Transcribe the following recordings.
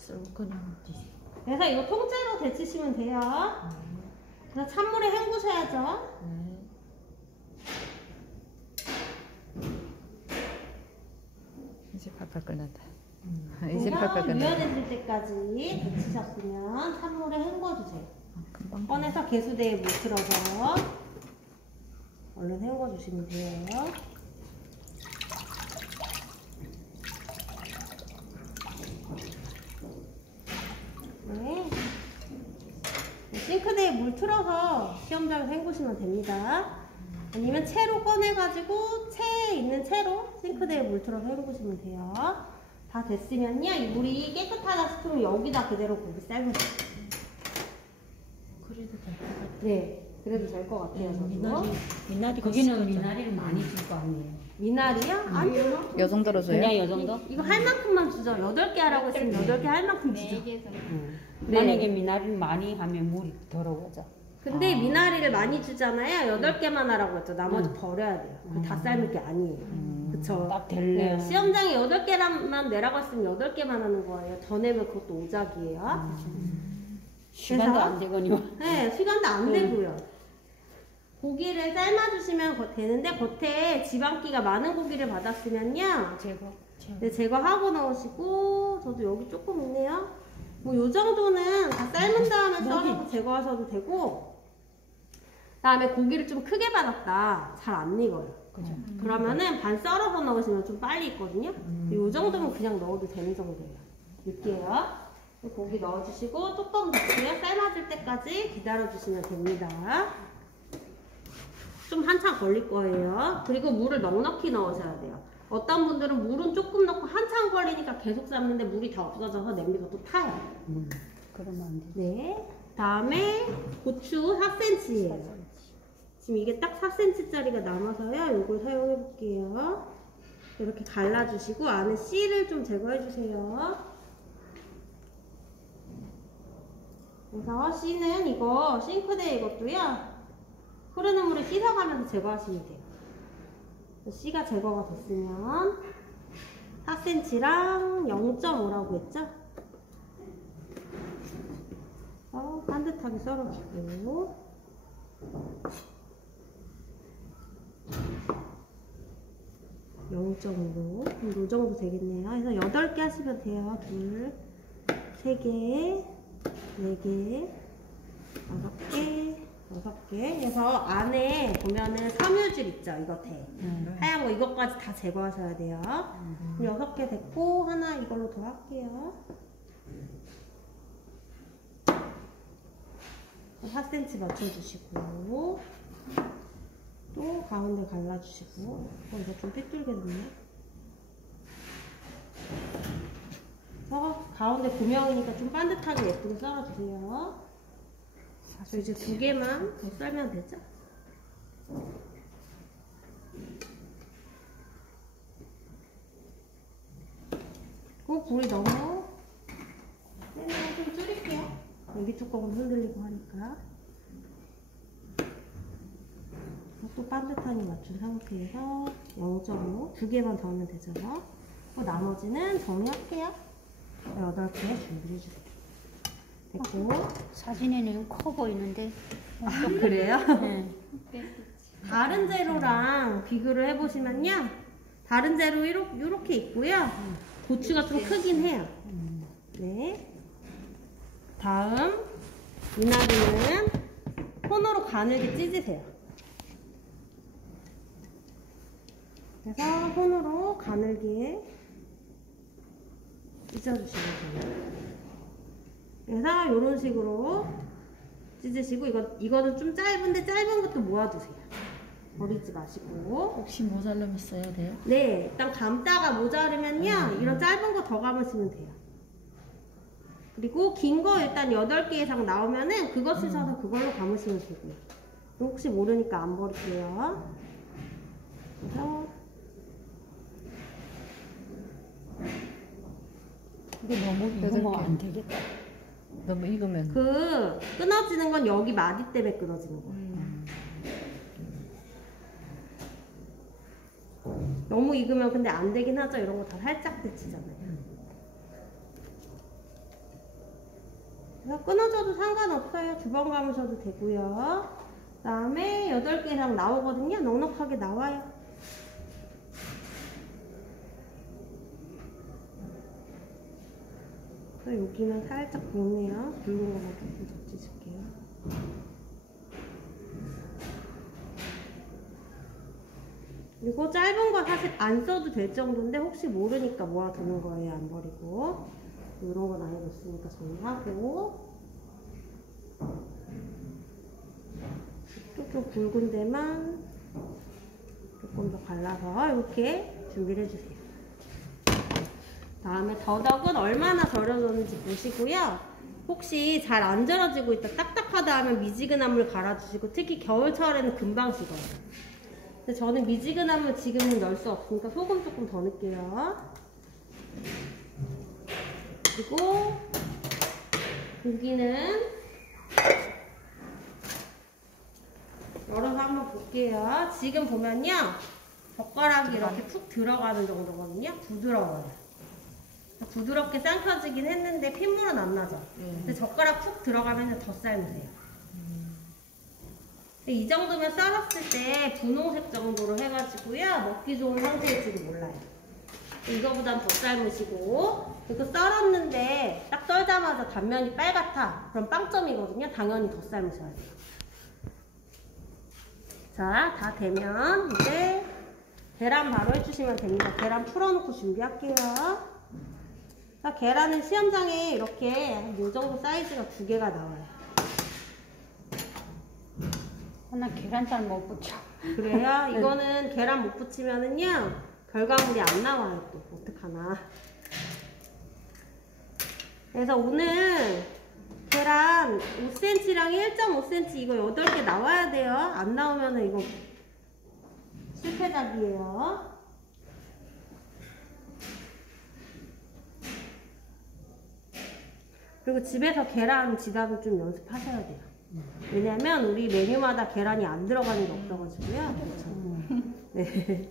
썰고 그냥 드세요. 그래서 이거 통째로 데치시면 돼요. 그래서 찬물에 헹구셔야죠. 네. 이제 팔팔 끓는다. 이제 팔팔 끓는다. 유연해질 때까지 데치셨으면 찬물에 헹궈주세요. 금방 꺼내서 개수대에 물 틀어서 얼른 헹궈주시면 돼요. 네. 싱크대에 물 틀어서 시험장에서 헹구시면 됩니다. 아니면 채로 꺼내가지고 채에 있는 채로 싱크대에 물 틀어서 헹구시면 돼요. 다 됐으면요, 이 물이 깨끗하다 싶으면 여기다 그대로 고기 삶으세요. 그래도 될 것 같아요. 네, 그래도 될 것 같아요. 미나리 거기는 미나리를 많이 줄 거 아니에요. 미나리요? 아니요. 요 정도로 줘요? 그냥 이 정도? 이거 할 만큼만 주죠. 8개 하라고 했으면 8개 할 만큼 주죠. 네. 만약에 미나리를 많이 하면 물이 더러워져. 근데 미나리를 많이 주잖아요. 8개만 하라고 했죠. 나머지 버려야 돼요. 다 삶을 게 아니에요. 그쵸? 딱 될래요. 네, 시험장에 8개만 내라고 했으면 8개만 하는 거예요. 더 내면 그것도 오작이에요. 시간도 그래서? 안 되거니와. 네, 시간도 안 되고요. 고기를 삶아주시면 되는데 겉에 지방기가 많은 고기를 받았으면요. 네, 제거하고 넣으시고 저도 여기 조금 있네요. 뭐 요 정도는 다 삶은 다음에 썰어서 제거하셔도 되고 그 다음에 고기를 좀 크게 받았다. 잘 안 익어요. 그죠. 그러면은 반 썰어서 넣으시면 좀 빨리 익거든요. 요 정도면 그냥 넣어도 되는 정도예요. 넣을게요. 고기 넣어주시고 뚜껑 닫고요. 삶아질 때까지 기다려주시면 됩니다. 좀 한참 걸릴 거예요. 그리고 물을 넉넉히 넣으셔야 돼요. 어떤 분들은 물은 조금 넣고 한참 걸리니까 계속 삶는데 물이 다 없어져서 냄비가 또 타요. 그러면 안 돼. 네. 다음에 고추 4cm예요. 지금 이게 딱 4cm짜리가 남아서요. 이걸 사용해 볼게요. 이렇게 갈라주시고 안에 씨를 좀 제거해 주세요. 그래서 씨는 이거 싱크대 이것도요. 흐르는 물에 씻어가면서 제거하시면 돼요. 씨가 제거가 됐으면 4cm랑 0.5라고 했죠? 반듯하게 썰어주고 0.5로 이 정도 되겠네요. 그래서 8개 하시면 돼요. 2, 3개, 4개, 5개, 6개. 그래서 안에 보면은 섬유질 있죠? 이거 하얀 거 이것까지 다 제거하셔야 돼요. 6개 됐고 하나 이걸로 더 할게요. 4cm 맞춰주시고 또 가운데 갈라주시고 이거 좀 삐뚤게 됐네. 가운데 고명이니까 좀 반듯하게 예쁘게 썰어주세요. 저 이제 2개만 더 썰면 되죠? 불이 너무 좀 줄일게요. 여기 뚜껑은 흔들리고 하니까. 또 반듯하게 맞춘 상태에서 0.5 2개만 더 하면 되죠. 나머지는 정리할게요. 8개 준비해주세요. 됐고. 사진에는 커 보이는데. 아, 그래요? 네. 다른 재료랑 비교를 해보시면요. 다른 재료 이렇게 있고요. 고추가 좀 크긴 해요. 네. 다음 미나리는 손으로 가늘게 찢으세요. 그래서 손으로 가늘게 찢어주시면 돼요. 그래서 이런 식으로 찢으시고 이거는 좀 짧은데 짧은 것도 모아두세요. 버리지 마시고. 혹시 모자르면 써야 돼요? 네, 일단 감다가 모자르면요 이런 짧은 거 더 감으시면 돼요. 그리고 긴 거 일단 8개 이상 나오면은 그거 쓰셔서 그걸로 감으시면 되고요. 혹시 모르니까 안 버릴게요. 그래서 이게 너무 익으면 안 되겠다. 너무 익으면 끊어지는 건 여기 마디 때문에 끊어지는 거예요. 너무 익으면 근데 안 되긴 하죠. 이런 거 다 살짝 데치잖아요. 그래서 끊어져도 상관없어요. 2번 감으셔도 되고요. 그 다음에 8개랑 나오거든요. 넉넉하게 나와요. 그래서 여기는 살짝 보네요. 붉은 거만 조금 덧지실게요. 그리고 짧은 거 사실 안 써도 될 정도인데 혹시 모르니까 모아두는 거예요. 안 버리고. 이런 건 아예 넣었으니까 정리하고. 좀 굵은 데만 조금 더 갈라서 이렇게 준비를 해주세요. 다음에 더덕은 얼마나 절여졌는지 보시고요. 혹시 잘 안 절여지고 있다 딱딱하다 하면 미지근한 물 갈아주시고, 특히 겨울철에는 금방 식어요. 근데 저는 미지근한 물 지금은 넣을 수 없으니까 소금 조금 더 넣을게요. 그리고 고기는 열어서 한번 볼게요. 지금 보면요, 젓가락이 이렇게 푹 들어가는 정도거든요. 부드러워요. 부드럽게 삶혀지긴 했는데 핏물은 안 나죠. 근데 젓가락 푹 들어가면 더 삶으세요. 근데 이 정도면 썰었을 때 분홍색 정도로 해가지고요, 먹기 좋은 상태일지도 몰라요. 이거보단 더 삶으시고, 이거 썰었는데 딱 썰자마자 단면이 빨갛다, 그럼 빵점이거든요. 당연히 더 삶으셔야 돼요. 자, 다 되면 이제 계란 바로 해주시면 됩니다. 계란 풀어놓고 준비할게요. 자, 계란은 시험장에 이렇게 이 정도 사이즈가 2개가 나와요. 나 계란살 못 붙여. 그래요? 이거는 계란 못 붙이면은요, 결과물이 안 나와요. 또 어떡하나. 그래서 오늘 계란 5cm랑 1.5cm 이거 8개 나와야 돼요. 안 나오면은 이거 실패작이에요. 그리고 집에서 계란 지답을 좀 연습하셔야 돼요. 왜냐면 우리 메뉴마다 계란이 안 들어가는 게 없어가지고요. 네.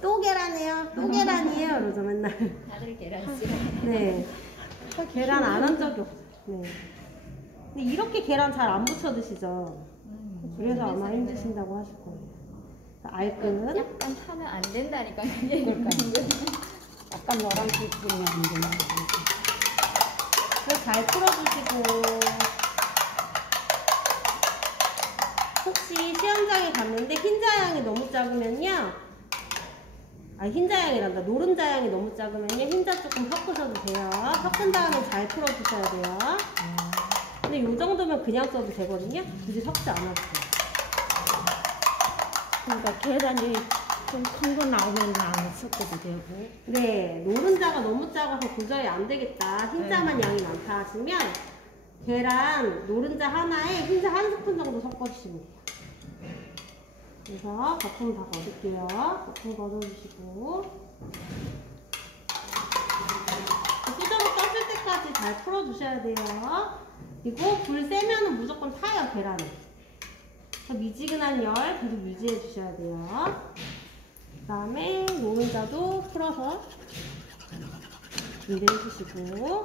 또 계란이에요. 또 계란이에요. 그러죠 맨날. 다들 계란 싫어. 네. 계란 안 한 적이 없어요. 네. 근데 이렇게 계란 잘 안 부쳐 드시죠? 그래서 아마 힘드신다고 하실 거예요. 알끈. 약간 타면 안 된다니까. 그러니까 약간 노란빛 뿌리면 안 되나. 그래서 잘 풀어주시고. 혹시 시험장에 갔는데 흰자양이 너무 작으면요, 흰자양이란다. 노른자양이 너무 작으면요, 흰자 조금 섞으셔도 돼요. 섞은 다음에 잘 풀어주셔야 돼요. 근데 이 정도면 그냥 써도 되거든요. 굳이 섞지 않아도 돼요. 그러니까 계란이 좀 큰 거 나오면 안 섞어도 되고. 네, 노른자가 너무 작아서 조절이 안 되겠다, 흰자만 양이 많다 하시면 계란 노른자 하나에 흰자 1스푼 정도 섞어주시면 돼요. 그래서 거품 다 걷을게요. 거품 걷어주시고, 수저로 떴을 때까지 잘 풀어주셔야 돼요. 그리고 불 세면은 무조건 타요, 계란은. 미지근한 열 계속 유지해 주셔야 돼요. 그 다음에 노른자도 풀어서 준비해 주시고,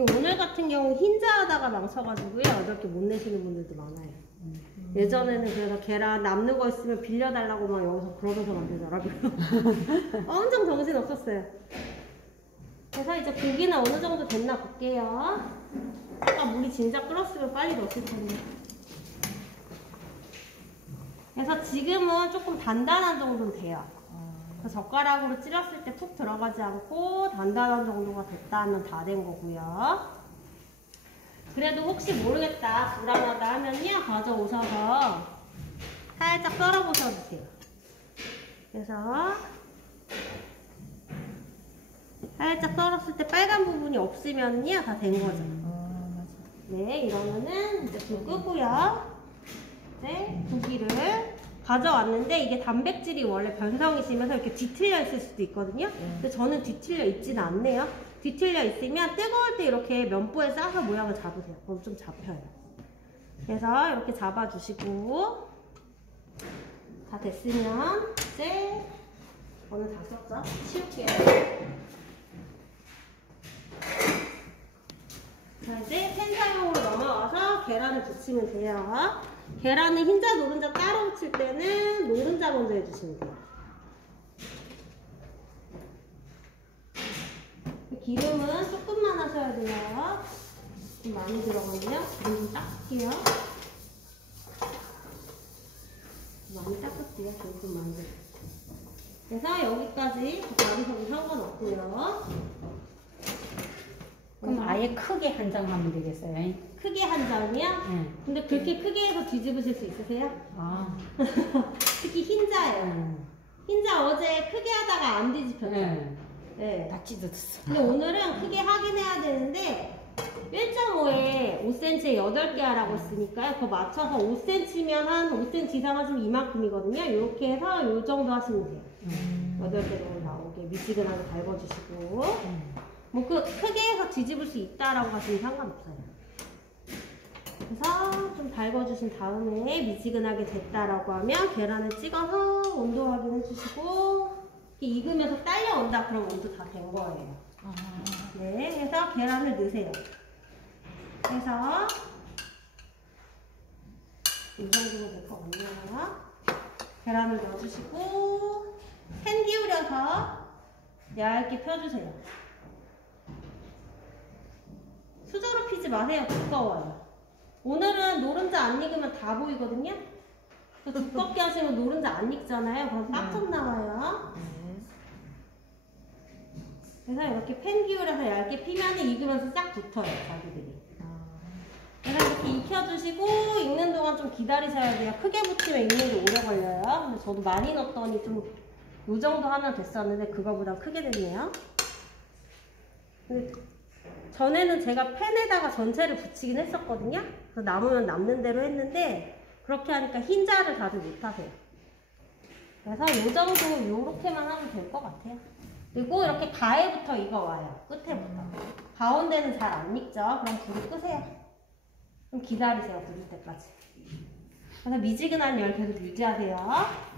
오늘 같은 경우 흰자 하다가 망쳐가지고요, 8개 못 내시는 분들도 많아요. 예전에는 그래서 계란 남는 거 있으면 빌려달라고 막 여기서 그러면서 만들더라고요. 엄청 정신 없었어요. 그래서 이제 고기는 어느 정도 됐나 볼게요. 아까 물이 진작 끓었으면 빨리 넣었을 텐데. 그래서 지금은 조금 단단한 정도는 돼요. 그래서 젓가락으로 찔렀을 때 푹 들어가지 않고 단단한 정도가 됐다 하면 다 된 거고요. 그래도 혹시 모르겠다, 불안하다 하면요, 가져오셔서 살짝 썰어보셔도 돼요. 그래서 살짝 썰었을 때 빨간 부분이 없으면요, 다 된 거죠. 네, 이러면은 이제 불 끄고요. 네, 고기를 가져왔는데 이게 단백질이 원래 변성이 심해서 이렇게 뒤틀려 있을 수도 있거든요. 근데 저는 뒤틀려 있지는 않네요. 뒤틀려 있으면 뜨거울 때 이렇게 면보에 싸서 모양을 잡으세요. 그럼 좀 잡혀요. 그래서 이렇게 잡아주시고, 다 됐으면 이제 오늘 다 썼죠? 치울게요. 자, 이제 팬 사용으로 넘어와서 계란을 붙이면 돼요. 계란은 흰자, 노른자 따로 붙일 때는 노른자 먼저 해주시면 돼요. 기름은 조금만 하셔야 돼요. 좀 많이 들어가네요. 기름 좀 닦을게요. 많이 닦을게요. 기름 좀 많이 들어가요. 그래서 여기까지 가리셔도 상관없고요. 그럼 아예 크게 한 장 하면 되겠어요? 크게 한 장이요? 네. 근데 그렇게 크게 해서 뒤집으실 수 있으세요? 아. 특히 흰자예요. 흰자 어제 크게 하다가 안 뒤집혔죠? 네. 네. 다 찢어졌어. 근데 오늘은 크게 하긴 해야 되는데 1.5에 5cm에 8개 하라고 했으니까요. 그거 맞춰서 5cm면 한 5cm 이상 하시면 이만큼이거든요. 이렇게 해서 이 정도 하시면 돼요. 8개 정도 나오게 미지근하게 달궈주시고 뭐 크게 해서 뒤집을 수 있다라고 하시면 상관없어요. 그래서 좀 달궈주신 다음에 미지근하게 됐다라고 하면 계란을 찍어서 온도 확인해주시고 익으면서 딸려온다 그럼 온도 다 된 거예요. 네, 해서 계란을 넣으세요. 그래서 이 정도면 될 것 같네요. 계란을 넣어주시고 팬 기울여서 얇게 펴주세요. 수저로 피지 마세요. 두꺼워요. 오늘은 노른자 안 익으면 다 보이거든요. 두껍게 하시면 노른자 안 익잖아요. 그럼 빡좀 나와요. 그래서 이렇게 팬 기울여서 얇게 피면 익으면서 싹 붙어요. 자기들이. 그래서 이렇게 익혀주시고 익는 동안 좀 기다리셔야 돼요. 크게 붙이면 익는 게 오래 걸려요. 근데 저도 많이 넣었더니 좀 이 정도 하면 됐었는데 그거보다 크게 됐네요. 근데 전에는 제가 팬에다가 전체를 붙이긴 했었거든요. 그래서 남으면 남는 대로 했는데 그렇게 하니까 흰자를 다들 못하세요. 그래서 이 정도 이렇게만 하면 될 것 같아요. 그리고 이렇게 가에부터 익어와요. 끝에부터. 가운데는 잘 안 익죠. 그럼 불을 끄세요. 좀 기다리세요. 부를 때까지. 그래서 미지근한 열 계속 유지하세요.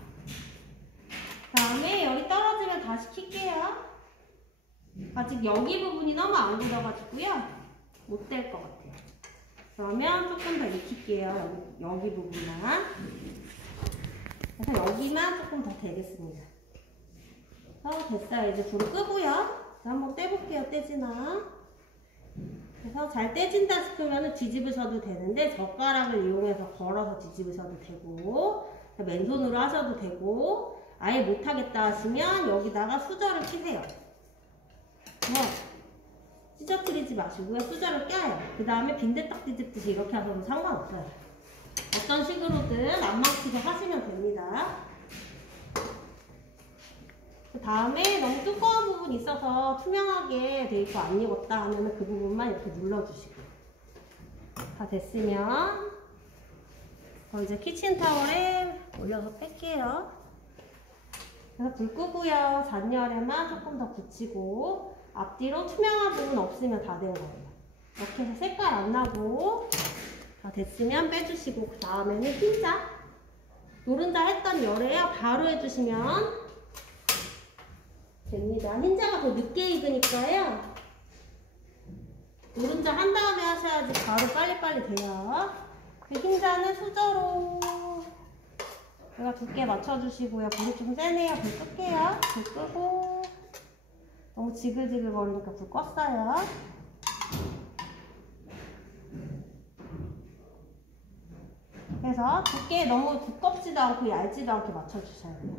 다음에 열이 떨어지면 다시 킬게요. 아직 여기 부분이 너무 안 굳어가지고요. 못 될 것 같아요. 그러면 조금 더 익힐게요. 여기 부분만. 그래서 여기만 조금 더 되겠습니다. 됐어요. 이제 불을 끄고요. 한번 떼볼게요. 떼지나. 그래서 잘 떼진다 싶으면 뒤집으셔도 되는데 젓가락을 이용해서 걸어서 뒤집으셔도 되고 맨손으로 하셔도 되고 아예 못하겠다 하시면 여기다가 수저를 끼세요. 찢어뜨리지 마시고요. 수저를 껴요. 그 다음에 빈대떡 뒤집듯이 이렇게 하셔도 상관없어요. 어떤 식으로든 안 망치고 하시면 됩니다. 그 다음에 너무 두꺼운 부분이 있어서 투명하게 돼 있고 안 익었다 하면 그 부분만 이렇게 눌러주시고 다 됐으면 이제 키친타월에 올려서 뺄게요. 그래서 불 끄고요. 잔열에만 조금 더 붙이고 앞뒤로 투명한 부분 없으면 다 된 거예요. 이렇게 해서 색깔 안 나고 다 됐으면 빼주시고 그 다음에는 흰자 노른자 했던 열에요. 바로 해주시면 됩니다. 흰자가 더 늦게 익으니까요. 노른자 한 다음에 하셔야지 바로 빨리빨리 돼요. 흰자는 수저로 제가 두께 맞춰주시고요. 불이 좀 세네요. 불 끌게요. 불 끄고 너무 지글지글 거리니까 불 껐어요. 그래서 두께 너무 두껍지도 않고 얇지도 않게 맞춰주셔야 돼요.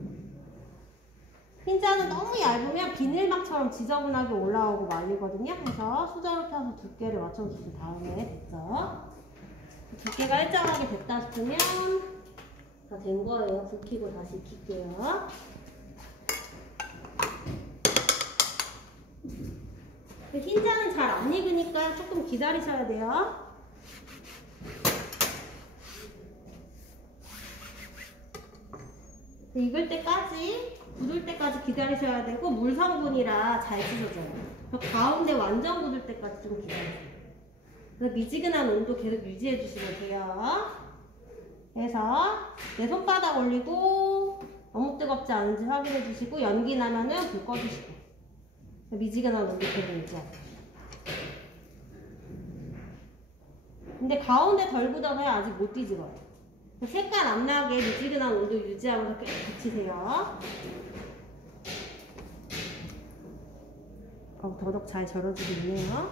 흰자는 너무 얇으면 비닐막처럼 지저분하게 올라오고 말리거든요. 그래서 수저를 펴서 두께를 맞춰주신 다음에 됐죠. 두께가 일정하게 됐다 싶으면 다 된 거예요. 불 켜고 다시 익힐게요. 흰자는 잘 안 익으니까 조금 기다리셔야 돼요. 익을 때까지, 굳을 때까지 기다리셔야 되고 물 성분이라 잘 찢어져요. 가운데 완전 굳을 때까지 좀 기다리세요. 그래서 미지근한 온도 계속 유지해 주시면 돼요. 그래서 내 손바닥 올리고 너무 뜨겁지 뜨겁지 않은지 확인해 주시고 연기 나면은 불 꺼주시고 미지근한 온도 계속 유지하세요. 근데 가운데 덜 굳어서 아직 못 뒤집어요. 색깔 안 나게 미지근한 온도 유지하면서 계속 붙이세요. 더덕 잘 절여지고 있네요.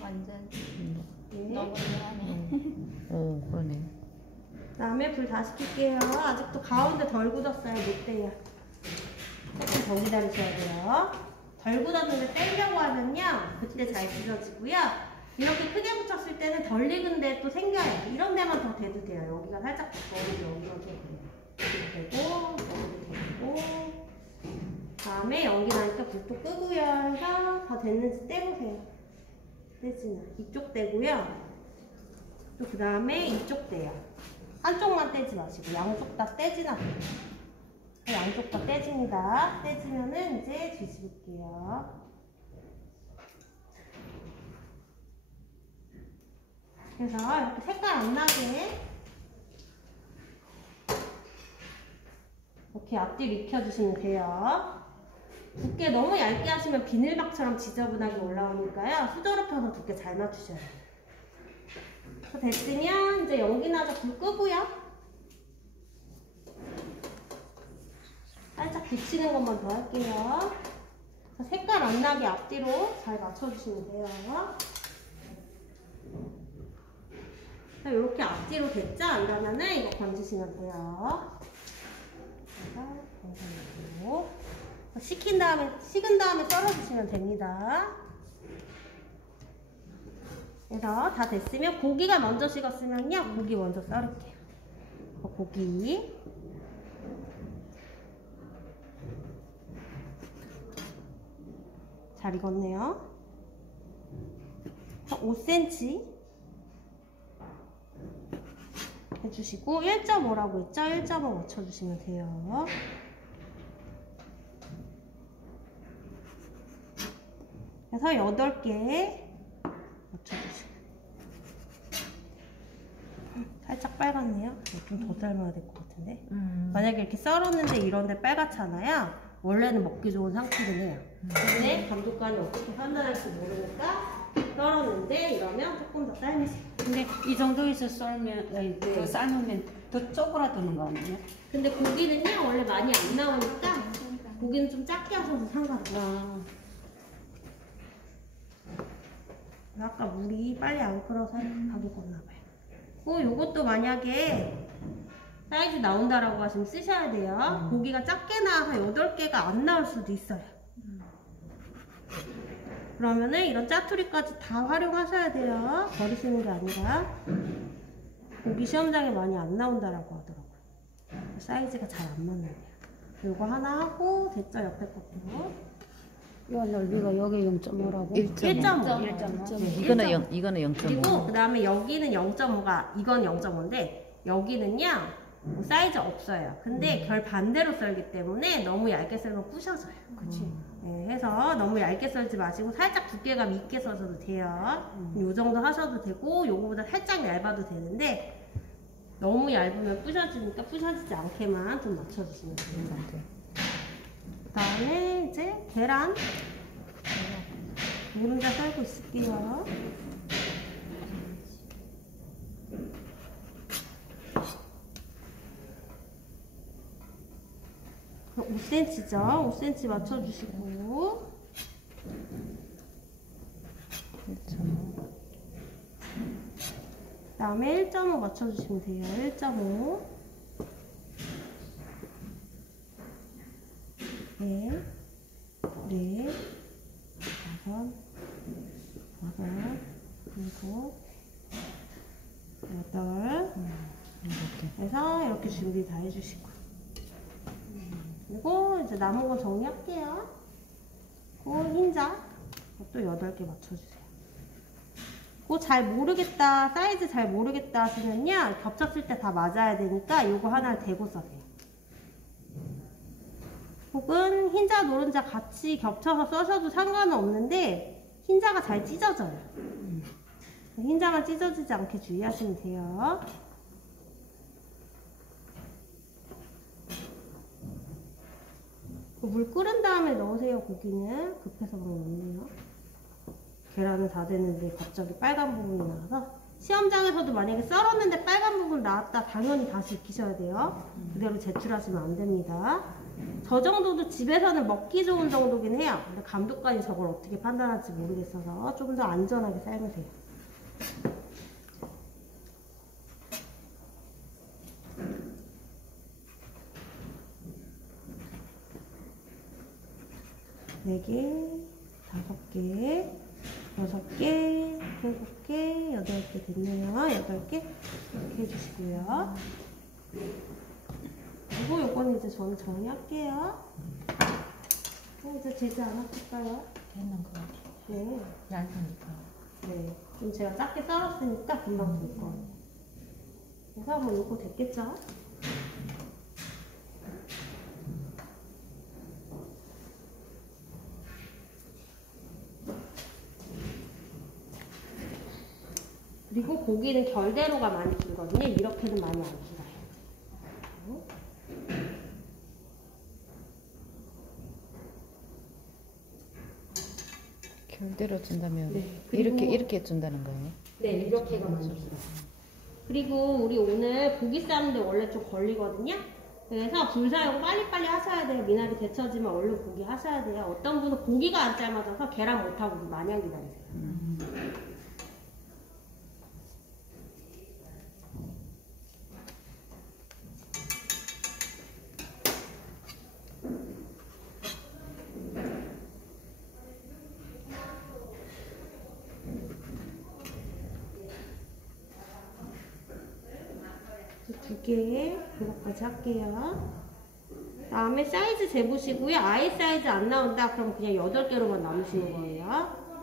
완전 네. 너무 미안해. 오, 그러네. 그다음에 불 다시 켤게요. 아직도 가운데 덜 굳었어요. 못 돼요. 조금 더 기다리셔야 돼요. 덜 굳었는데 떼려고 하면요. 그때 잘 찢어지고요. 이렇게 크게 붙였을 때는 덜 익은데 또 생겨요. 이런 데만 더 대도 돼요. 여기가 살짝 두꺼우면 여기만 되고, 여기도 되고. 다음에 연기 나니까 불도 끄고요. 해서 다 됐는지 떼보세요. 떼지나. 이쪽 떼고요. 또 그 다음에 이쪽 떼요. 한쪽만 떼지 마시고 양쪽 다 떼지나. 양쪽 다 떼집니다. 떼지면은 이제 뒤집을게요. 그래서 이렇게 색깔 안 나게 이렇게 앞뒤로 익혀주시면 돼요. 두께 너무 얇게 하시면 비닐막처럼 지저분하게 올라오니까요. 수저로 펴서 두께 잘 맞추셔야 돼요. 됐으면 이제 연기 나서 불 끄고요. 살짝 붙이는 것만 더 할게요. 색깔 안 나게 앞뒤로 잘 맞춰주시면 돼요. 자, 이렇게 앞뒤로 됐죠? 안 나면은 이거 건지시면 돼요. 식은 다음에 썰어주시면 됩니다. 그래서 다 됐으면 고기가 먼저 식었으면요. 고기 먼저 썰을게요. 고기. 잘 익었네요. 5cm 해주시고 1.5라고 했죠? 1.5 맞춰주시면 돼요. 그래서 8개 맞춰주시고 살짝 빨갛네요. 좀 더 삶아야 될 것 같은데 만약에 이렇게 썰었는데 이런데 빨갛잖아요. 원래는 먹기 좋은 상태긴 해요. 근데 감독관이 어떻게 판단할지 모르니까 썰었는데 이러면 조금 더 삶으세요. 근데 이 정도에서 썰면, 더 삶으면 더 쪼그라드는 거 아니에요? 근데 고기는요 원래 많이 안 나오니까 고기는 좀 작게 하셔도 상관없어요. 아까 물이 빨리 안 끓어서 가게 됐나봐요. 요것도 만약에 사이즈 나온다라고 하시면 쓰셔야 돼요. 고기가 작게 나와서 8개가 안 나올 수도 있어요. 그러면은 이런 짜투리까지 다 활용하셔야 돼요. 버리시는 게 아니라. 고기 시험장에 많이 안 나온다라고 하더라고요. 사이즈가 잘 안 맞는데요. 요거 하나 하고 됐죠? 옆에 것도. 이 넓이가 여기 0.5라고? 1.5. 네, 이거는 0.5. 그리고 그 다음에 여기는 0.5가 이건 0.5인데 여기는요 사이즈 없어요. 근데 결 반대로 썰기 때문에 너무 얇게 썰면 부셔져요. 그치. 네, 해서 너무 얇게 썰지 마시고 살짝 두께가 밉게 써줘도 돼요. 요 정도 하셔도 되고 요거보다 살짝 얇아도 되는데 너무 얇으면 부셔지니까 부셔지지 않게만 좀 맞춰주시면 돼요. 그 다음에 이제 계란 노른자 썰고 있을게요. 5cm죠? 5cm 맞춰주시고 그 다음에 1.5 맞춰주시면 돼요. 1.5 네, 네, 5, 7, 8 그래서 이렇게 준비 다 해주시고 그리고 이제 남은 거 정리할게요. 흰자 또 8개 맞춰주세요. 잘 모르겠다, 사이즈 잘 모르겠다 하시면요 겹쳤을 때 다 맞아야 되니까 이거 하나를 대고 써세요. 혹은 흰자 노른자 같이 겹쳐서 써셔도 상관은 없는데 흰자가 잘 찢어져요. 흰자만 찢어지지 않게 주의하시면 돼요. 물 끓은 다음에 넣으세요. 고기는 급해서 막 넣네요. 계란은 다 됐는데 갑자기 빨간 부분이 나와서 시험장에서도 만약에 썰었는데 빨간 부분 나왔다 당연히 다시 익히셔야 돼요. 그대로 제출하시면 안 됩니다. 저 정도도 집에서는 먹기 좋은 정도긴 해요. 근데 감독관이 저걸 어떻게 판단할지 모르겠어서 좀 더 안전하게 삶으세요. 네 개, 5개, 6개, 7개, 8개 됐네요. 8개 이렇게 해주시고요. 그리고 요거는 이제 저는 정리할게요. 이제 되지 않았을까요? 됐는 것 같아. 네. 얇으니까. 네. 좀 제가 작게 썰었으니까 금방 될 거예요. 그래서 뭐 요거 됐겠죠? 그리고 고기는 결대로가 많이 길거든요. 이렇게는 많이 안 길어요. 결대로 준다면 네, 그리고- 이렇게 준다는 거예요? 네, 이렇게가 많이 길어요. 그리고 우리 오늘 고기 싸는데 원래 좀 걸리거든요. 그래서 불 사용 빨리빨리 하셔야 돼요. 미나리 데쳐지면 얼른 고기 하셔야 돼요. 어떤 분은 고기가 안 삶아져서 계란 못하고 마냥 기다리세요. 두 개, 그것까지 할게요. 다음에 사이즈 재보시고요. 아예 사이즈 안 나온다? 그럼 그냥 8개로만 남으시는 거예요.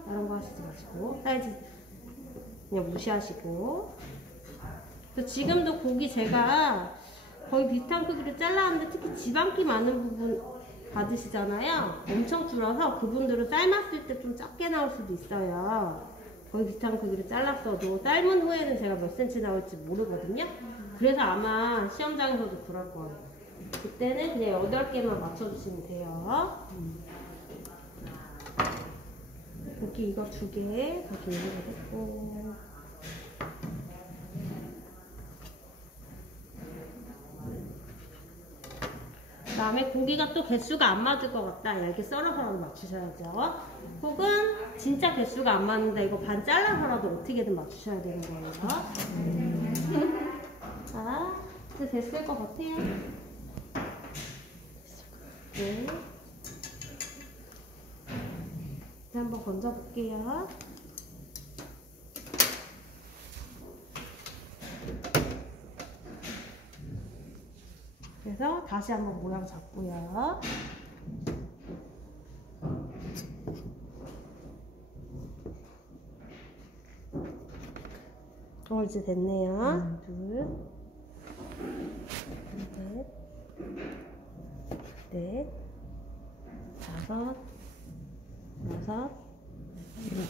다른 거 하시지 마시고. 사이즈 그냥 무시하시고. 그래서 지금도 고기 제가 거의 비슷한 크기로 잘라왔는데 특히 지방기 많은 부분 받으시잖아요. 엄청 줄어서 그분들은 삶았을 때 좀 작게 나올 수도 있어요. 거의 비슷한 크기로 잘랐어도 삶은 후에는 제가 몇 cm 나올지 모르거든요. 그래서 아마 시험장에서도 그럴 거예요. 그때는 그냥 8개만 맞춰주시면 돼요. 여기 이거 2개 다 준비가 됐고. 그 다음에 고기가 또 개수가 안 맞을 것 같다. 얇게 썰어서라도 맞추셔야죠. 혹은 진짜 개수가 안 맞는다. 이거 반 잘라서라도 어떻게든 맞추셔야 되는 거예요. 자, 이제 됐을 것 같아요. 네. 이제 한번 건져볼게요. 그래서 다시 한번 모양 잡고요. 이제 됐네요. 둘, 넷, 넷, 5,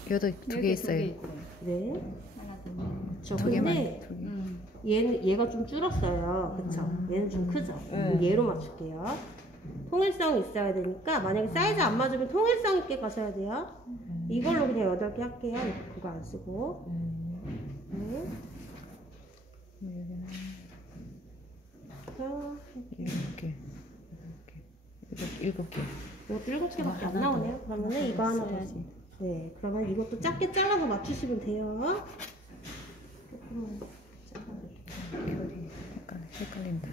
6, 여덟 2개 있어요. 네. 하나 더. 저 2개만. 근데 얘가 좀 줄었어요. 그쵸? 얘는 좀 크죠? 얘로 맞출게요. 통일성이 있어야 되니까 만약에 사이즈 안 맞으면 통일성 있게 가셔야 돼요. 이걸로 그냥 8개 할게요. 그거 안 쓰고. 네. 자, 7개. 7개. 이것도 7개밖에 안 나오네요. 그러면은 이거 하나 더. 네, 그러면 이것도 작게 잘라서 맞추시면 돼요. 조금만 잘라볼게요. 헷갈린다.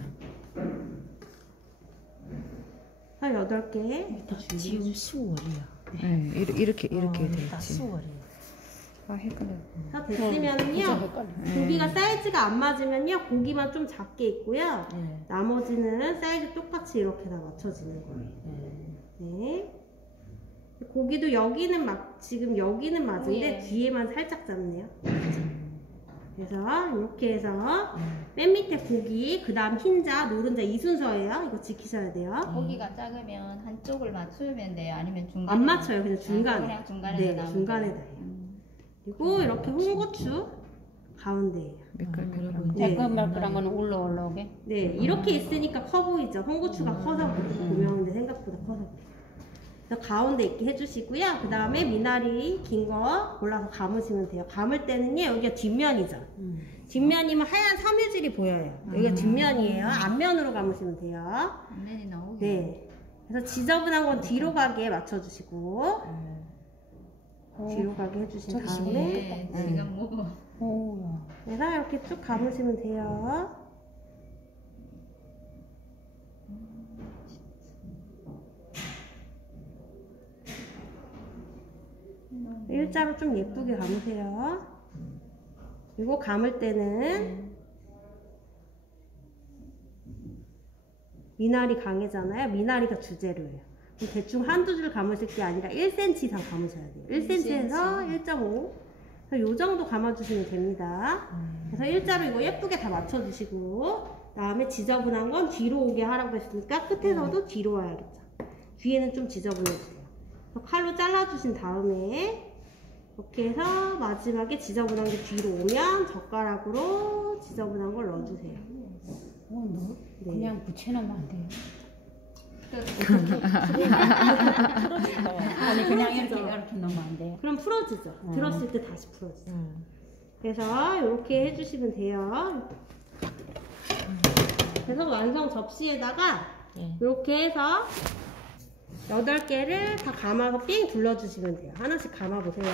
한 8개. 지금 10월이야. 네, 이렇게 다 돼 있지. 10월이야. 아, 헷갈려. 다 됐으면은요, 고기가 사이즈가 안 맞으면요, 고기만 좀 작게 있고요. 네. 나머지는 사이즈 똑같이 이렇게 다 맞춰지는 거예요. 네. 고기도 여기는 지금 여기는 맞은데 뒤에만 살짝 잡네요. 그래서 이렇게 해서 맨 밑에 고기, 그 다음 흰자, 노른자 이 순서예요. 이거 지키셔야 돼요. 고기가 작으면 한쪽을 맞추면 돼요? 아니면 중간에? 안 맞춰요. 그냥 중간에. 그냥 중간에 네, 나오면 중간에 돼요? 놔요. 그리고 이렇게 홍고추 가운데예요. 매끌매끌한 거. 네. 매끌매끌한 거는 올라오게. 네, 이렇게 있으니까 커 보이죠? 홍고추가 커서 그래요. 보명인데 생각보다 커서 그래요. 그래서 가운데 있게 해주시고요. 그 다음에 미나리 긴 거 골라서 감으시면 돼요. 감을 때는요, 여기가 뒷면이죠. 뒷면이면 하얀 섬유질이 보여요. 여기가 뒷면이에요. 앞면으로 감으시면 돼요. 앞면이 나오게. 네. 그래서 지저분한 건 뒤로 가게 맞춰주시고, 뒤로 가게 해주신 다음에, 네, 지금 뭐 오. 그래서 이렇게 쭉 감으시면 돼요. 일자로 좀 예쁘게 감으세요. 그리고 감을 때는 미나리 강해잖아요. 미나리가 주재료예요. 대충 한두 줄 감으실 게 아니라 1cm 이상 감으셔야 돼요. 1cm에서 1.5. 요 정도 감아주시면 됩니다. 그래서 일자로 이거 예쁘게 다 맞춰주시고, 다음에 지저분한 건 뒤로 오게 하라고 했으니까 끝에서도 뒤로 와야겠죠. 뒤에는 좀 지저분해주세요. 칼로 잘라주신 다음에 이렇게 해서 마지막에 지저분한 게 뒤로 오면 젓가락으로 지저분한 걸 넣어주세요. 뭐? 네. 그냥 붙여놓으면 안 돼요. 아니 그냥 이렇게 넣으면 안 돼요. 그럼 풀어지죠. 들었을 때 다시 풀어지죠. 그래서 이렇게 해주시면 돼요. 그래서 완성 접시에다가 이렇게 해서 8개를 다 감아서 삥 둘러주시면 돼요. 하나씩 감아보세요.